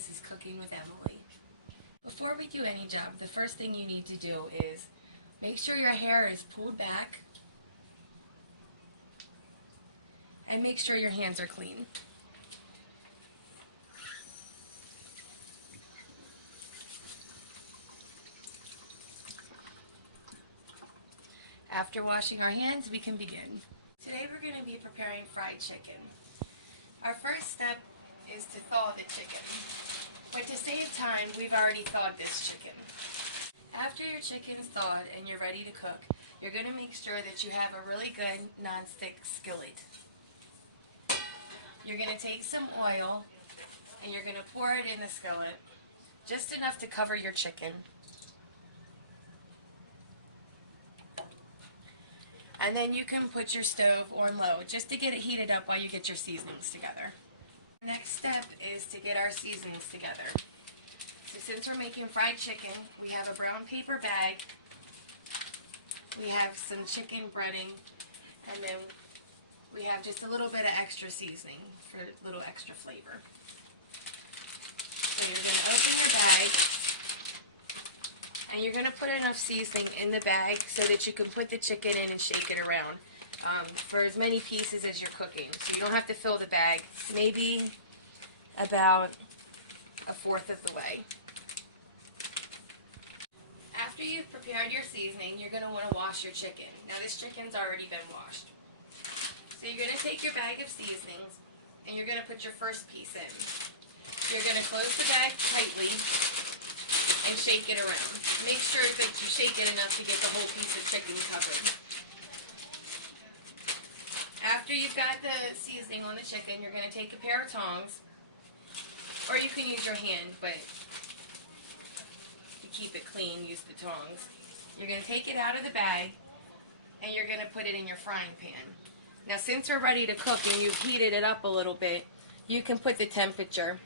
This is Cooking with Emily. Before we do any job, the first thing you need to do is make sure your hair is pulled back and make sure your hands are clean. After washing our hands, we can begin. Today we're going to be preparing fried chicken. Our first step is to thaw the chicken. But to save time, we've already thawed this chicken. After your chicken's thawed and you're ready to cook, you're going to make sure that you have a really good non-stick skillet. You're going to take some oil and you're going to pour it in the skillet, just enough to cover your chicken. And then you can put your stove on low just to get it heated up while you get your seasonings together. Next step is to get our seasonings together. So since we're making fried chicken, we have a brown paper bag, we have some chicken breading, and then we have just a little bit of extra seasoning for a little extra flavor. So you're going to open your bag, and you're going to put enough seasoning in the bag so that you can put the chicken in and shake it around. For as many pieces as you're cooking. So you don't have to fill the bag, maybe about a fourth of the way. After you've prepared your seasoning, you're going to want to wash your chicken. Now this chicken's already been washed. So you're going to take your bag of seasonings and you're going to put your first piece in. You're going to close the bag tightly and shake it around. Make sure that you shake it enough to get the whole piece of chicken covered. After you've got the seasoning on the chicken, you're going to take a pair of tongs, or you can use your hand, but to keep it clean, use the tongs. You're going to take it out of the bag, and you're going to put it in your frying pan. Now, since we're ready to cook and you've heated it up a little bit, you can put the temperature.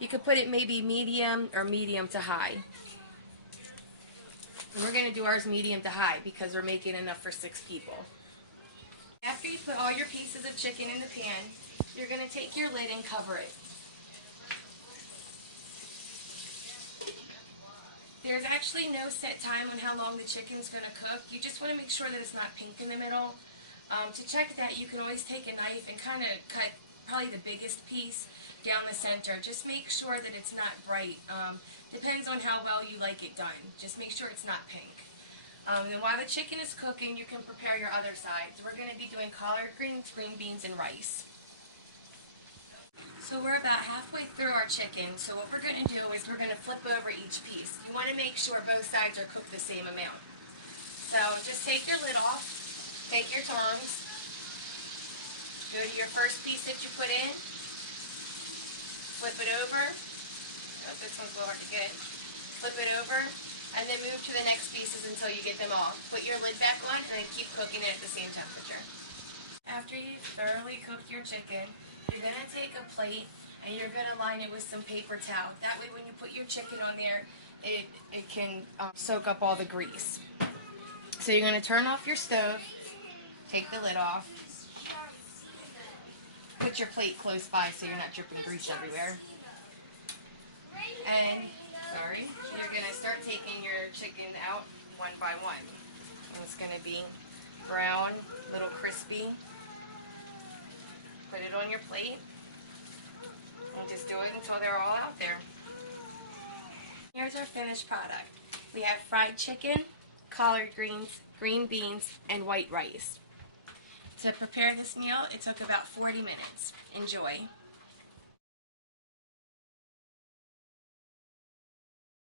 You could put it maybe medium or medium to high. And we're going to do ours medium to high because we're making enough for 6 people. After you put all your pieces of chicken in the pan, you're going to take your lid and cover it. There's actually no set time on how long the chicken's going to cook. You just want to make sure that it's not pink in the middle. To check that, you can always take a knife and kind of cut probably the biggest piece down the center. Just make sure that it's not bright. Depends on how well you like it done. Just make sure it's not pink. And while the chicken is cooking, you can prepare your other sides. We're going to be doing collard greens, green beans, and rice. So we're about halfway through our chicken, so what we're going to do is we're going to flip over each piece. You want to make sure both sides are cooked the same amount. So just take your lid off, take your tongs, go to your first piece that you put in, flip it over. Oh, this one's a little hard to get. Flip it over. And then move to the next pieces until you get them all. Put your lid back on and then keep cooking it at the same temperature. After you've thoroughly cooked your chicken, you're going to take a plate and you're going to line it with some paper towel. That way when you put your chicken on there, it can soak up all the grease. So you're going to turn off your stove, take the lid off, put your plate close by so you're not dripping grease everywhere. And you're going to start taking your chicken out one by one. And it's going to be brown, a little crispy. Put it on your plate. And just do it until they're all out there. Here's our finished product. We have fried chicken, collard greens, green beans, and white rice. To prepare this meal, it took about 40 minutes. Enjoy.